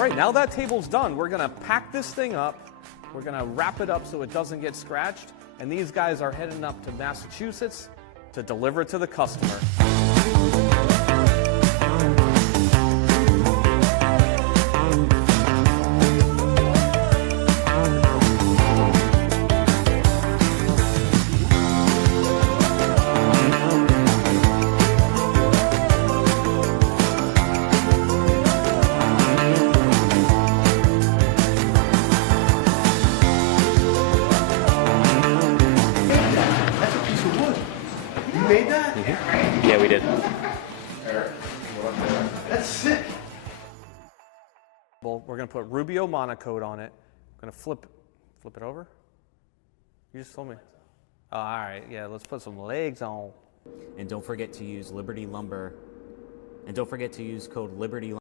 All right, now that table's done, we're gonna pack this thing up. We're gonna wrap it up so it doesn't get scratched. And these guys are heading up to Massachusetts to deliver it to the customer. Made that? Mm-hmm. Yeah, we did. That's sick. We're going to put Rubio Monocoat on it. I'm going to flip it over. You just told me. Oh, all right, yeah, let's put some legs on. And don't forget to use Liberty Lumber. And don't forget to use code Liberty Lumber.